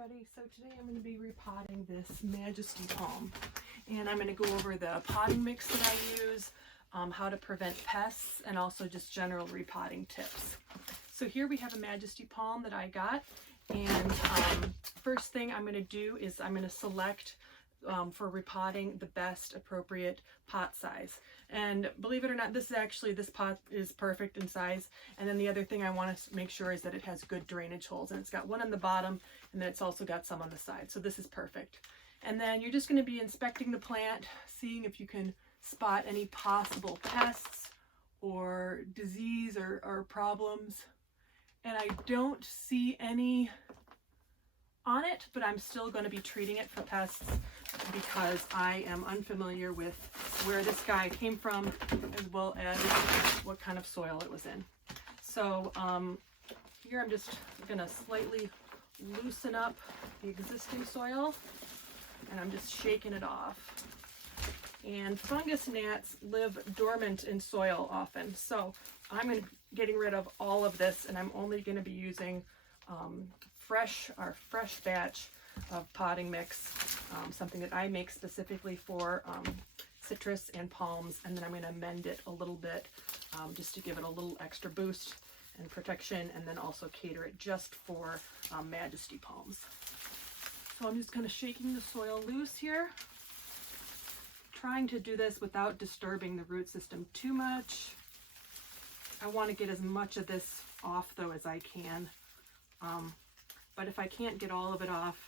everybody. So today I'm going to be repotting this Majesty Palm, and I'm going to go over the potting mix that I use, how to prevent pests, and also just general repotting tips. So here we have a Majesty Palm that I got, and first thing I'm going to do is I'm going to select for repotting the best appropriate pot size. And believe it or not, this pot is perfect in size. And then the other thing I want to make sure is that it has good drainage holes, and it's got one on the bottom and then it's also got some on the side. So this is perfect. And then you're just going to be inspecting the plant, seeing if you can spot any possible pests or disease or problems. And I don't see any on it, but I'm still going to be treating it for pests because I am unfamiliar with where this guy came from, as well as what kind of soil it was in. So here I'm just going to slightly loosen up the existing soil, and I'm just shaking it off. And fungus gnats live dormant in soil often, so I'm going to be getting rid of all of this, and I'm only going to be using fresh batch of potting mix, something that I make specifically for citrus and palms, and then I'm going to amend it a little bit just to give it a little extra boost and protection, and then also cater it just for Majesty palms. So I'm just kind of shaking the soil loose here, trying to do this without disturbing the root system too much. I want to get as much of this off though as I can. But if I can't get all of it off,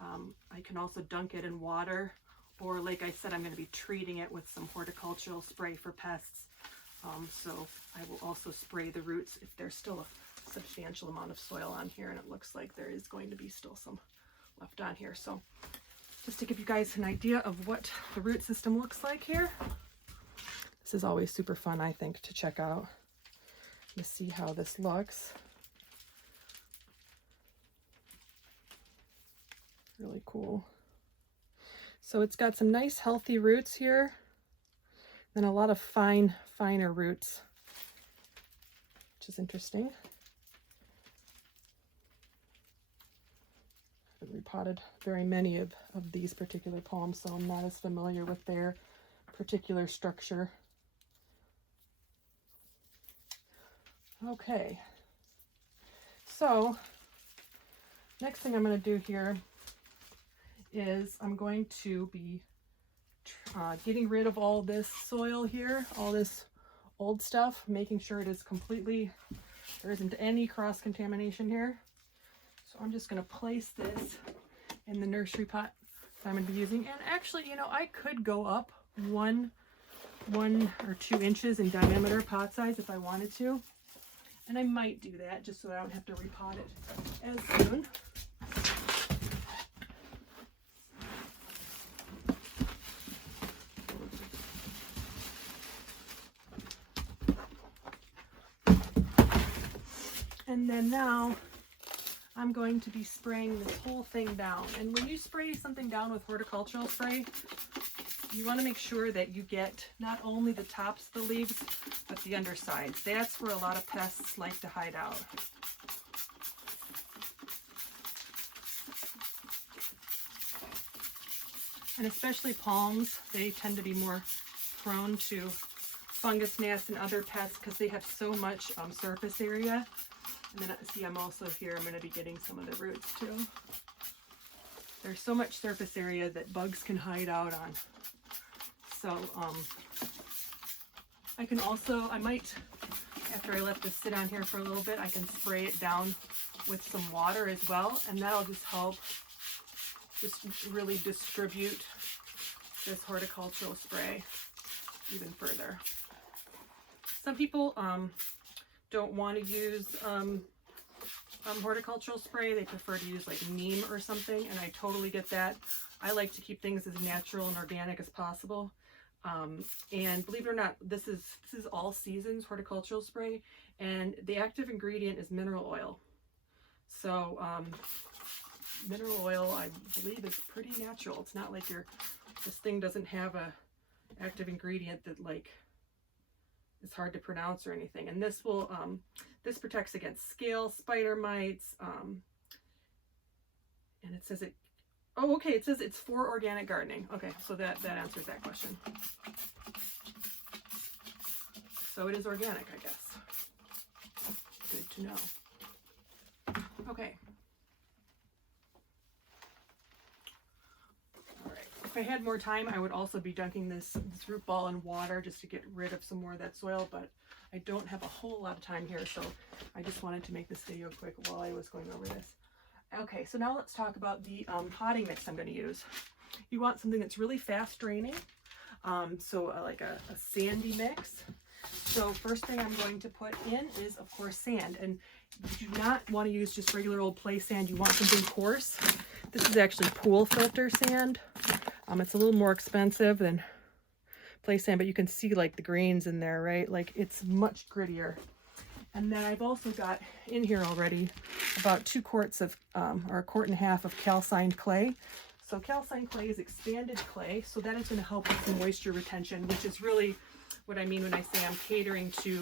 I can also dunk it in water, or like I said, I'm going to be treating it with some horticultural spray for pests. So I will also spray the roots if there's still a substantial amount of soil on here, and it looks like there is going to be still some left on here. So just to give you guys an idea of what the root system looks like here. This is always super fun, I think, to check out to see how this looks. Really cool. So it's got some nice healthy roots here, and a lot of finer roots, which is interesting. I haven't repotted very many of these particular palms, so I'm not as familiar with their particular structure. Okay, so next thing I'm going to do here is I'm going to be getting rid of all this soil here, all this old stuff, making sure it is completely, there isn't any cross-contamination here. So I'm just going to place this in the nursery pot that I'm going to be using. And actually, you know, I could go up one or 2 inches in diameter pot size if I wanted to. And I might do that just so I don't have to repot it as soon. And then now I'm going to be spraying this whole thing down. And when you spray something down with horticultural spray, you want to make sure that you get not only the tops of the leaves, but the undersides. That's where a lot of pests like to hide out. And especially palms, they tend to be more prone to fungus gnats and other pests because they have so much surface area. And then see, I'm also here, I'm going to be getting some of the roots too. There's so much surface area that bugs can hide out on. So I can also, I might, after I let this sit on here for a little bit, I can spray it down with some water as well, and that'll just help just really distribute this horticultural spray even further. Some people don't want to use horticultural spray. They prefer to use like neem or something, and I totally get that. I like to keep things as natural and organic as possible. And believe it or not, this is all seasons horticultural spray, and the active ingredient is mineral oil. So mineral oil, I believe, is pretty natural. It's not like this thing doesn't have a active ingredient that like is hard to pronounce or anything. And this will this protects against scale, spider mites, it says it, oh, okay, it says it's for organic gardening. Okay, so that answers that question. So it is organic, I guess. Good to know. Okay. All right. If I had more time, I would also be dunking this root ball in water just to get rid of some more of that soil, but I don't have a whole lot of time here, so I just wanted to make this video quick while I was going over this. Okay, so now let's talk about the potting mix I'm going to use. You want something that's really fast draining, like a sandy mix. So first thing I'm going to put in is, of course, sand. And you do not want to use just regular old play sand. You want something coarse. This is actually pool filter sand. It's a little more expensive than play sand, but you can see like the grains in there, right? Like it's much grittier. And then I've also got in here already about 2 quarts of, or 1.5 quarts of calcined clay. So calcined clay is expanded clay, so that is going to help with some moisture retention, which is really what I mean when I say I'm catering to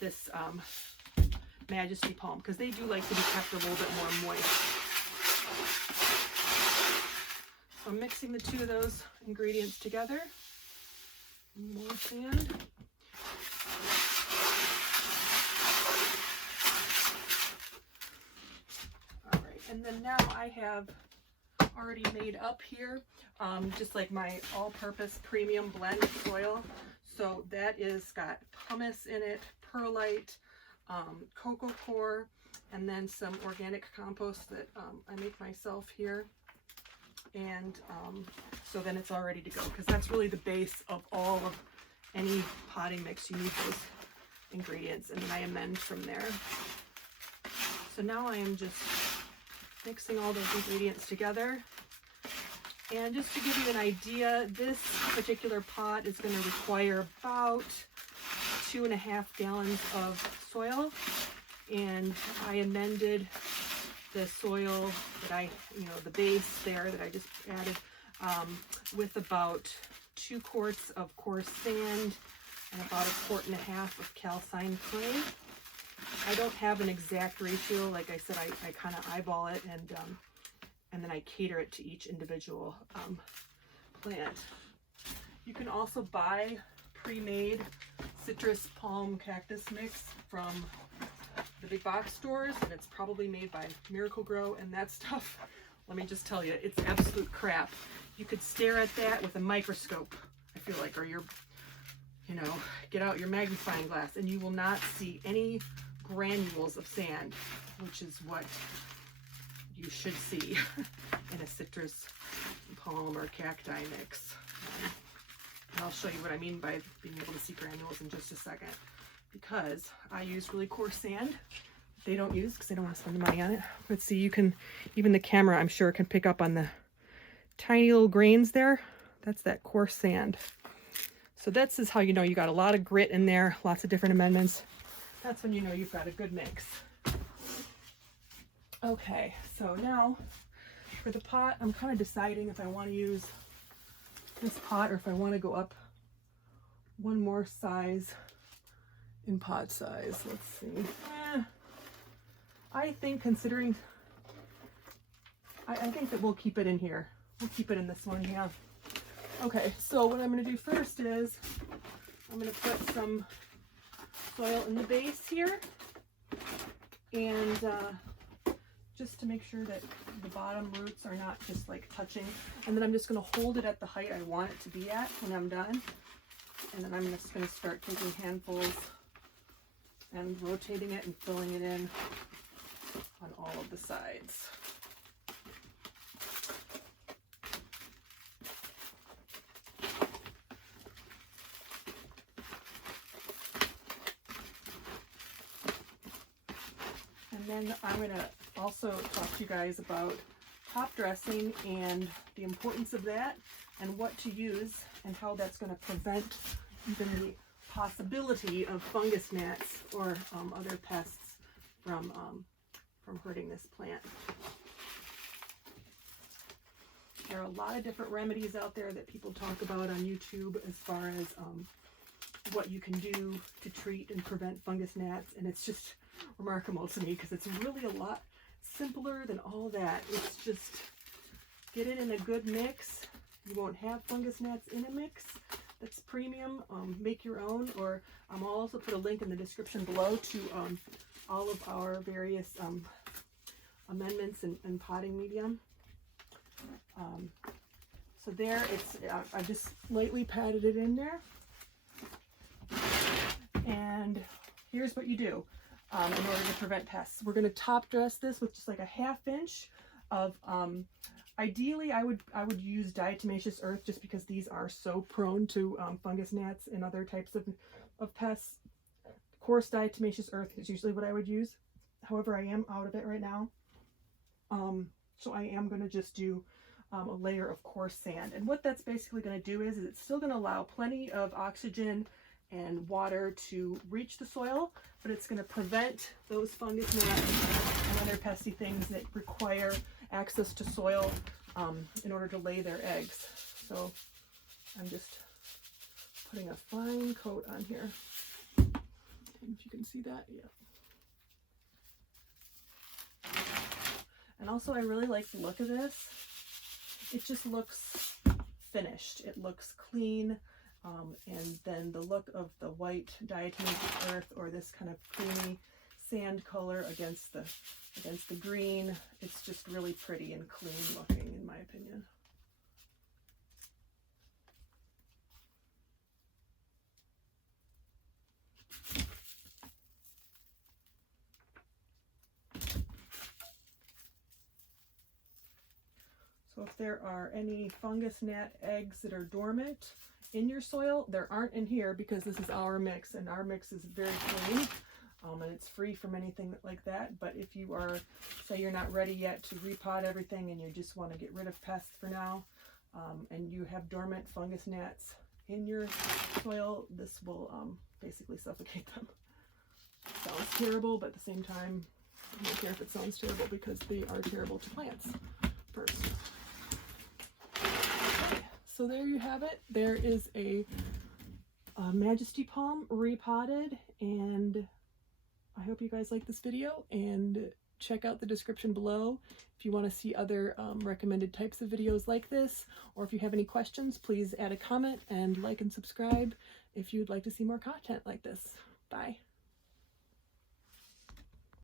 this Majesty Palm, because they do like to be kept a little bit more moist. So I'm mixing the 2 of those ingredients together. More sand. All right, and then now I have already made up here just like my all-purpose premium blend soil. So that is got pumice in it, perlite, cocoa coir, and then some organic compost that I make myself here. And so then it's all ready to go, because that's really the base of all of any potting mix. You need those ingredients, and then I amend from there. So now I am just mixing all those ingredients together. And just to give you an idea, this particular pot is going to require about 2.5 gallons of soil. And I amended the soil that I, the base there that I just added with about 2 quarts of coarse sand and about 1.5 quarts of calcined clay. I don't have an exact ratio. Like I said, I kind of eyeball it, and then I cater it to each individual plant. You can also buy pre-made citrus palm cactus mix from the big box stores, and it's probably made by Miracle Grow, and that stuff, let me just tell you, it's absolute crap. You could stare at that with a microscope, I feel like, or get out your magnifying glass, and you will not see any granules of sand, which is what you should see in a citrus palm or cacti mix. And I'll show you what I mean by being able to see granules in just a second, because I use really coarse sand. They don't use, because they don't want to spend the money on it. But see, you can, even the camera, I'm sure, can pick up on the tiny little grains there. That's that coarse sand. So this is how you know you got a lot of grit in there, lots of different amendments. That's when you know you've got a good mix. Okay, so now for the pot, I'm kind of deciding if I want to use this pot or if I want to go up one more size in pot size. Let's see. I think considering, I think that we'll keep it in here. We'll keep it in this one, yeah. Okay, so what I'm going to do first is I'm going to put some soil in the base here, and just to make sure that the bottom roots are not just like touching. And then I'm just going to hold it at the height I want it to be at when I'm done. And then I'm just going to start taking handfuls and rotating it and filling it in on all of the sides. And then I'm going to also talk to you guys about top dressing and the importance of that, and what to use and how that's going to prevent even the possibility of fungus gnats or other pests from hurting this plant. There are a lot of different remedies out there that people talk about on YouTube as far as what you can do to treat and prevent fungus gnats, and it's just remarkable to me because it's really a lot simpler than all that. It's just get it in a good mix. You won't have fungus gnats in a mix that's premium. Make your own, or I'll also put a link in the description below to all of our various amendments and potting medium. So there, I just lightly patted it in there. And here's what you do in order to prevent pests. We're going to top dress this with just like a 1/2 inch of, ideally I would use diatomaceous earth, just because these are so prone to fungus gnats and other types of pests. Coarse diatomaceous earth is usually what I would use. However, I am out of it right now. So I am going to just do a layer of coarse sand. And what that's basically going to do is it's still going to allow plenty of oxygen and water to reach the soil, but it's going to prevent those fungus gnats and other pesky things that require access to soil in order to lay their eggs. So I'm just putting a fine coat on here. And if you can see that, yeah. And also I really like the look of this. It just looks finished. It looks clean. And then the look of the white diatomaceous earth, or this kind of creamy sand color against the green, it's just really pretty and clean looking, in my opinion. So if there are any fungus gnat eggs that are dormant in your soil, there aren't in here because this is our mix, and our mix is very clean, and it's free from anything like that. But if you are, say you're not ready yet to repot everything and you just want to get rid of pests for now, and you have dormant fungus gnats in your soil, this will basically suffocate them. Sounds terrible, but at the same time, I don't care if it sounds terrible, because they are terrible to plants first. So there you have it. There is a Majesty Palm repotted, and I hope you guys like this video, and check out the description below if you want to see other recommended types of videos like this, or if you have any questions, please add a comment and like and subscribe if you'd like to see more content like this. Bye.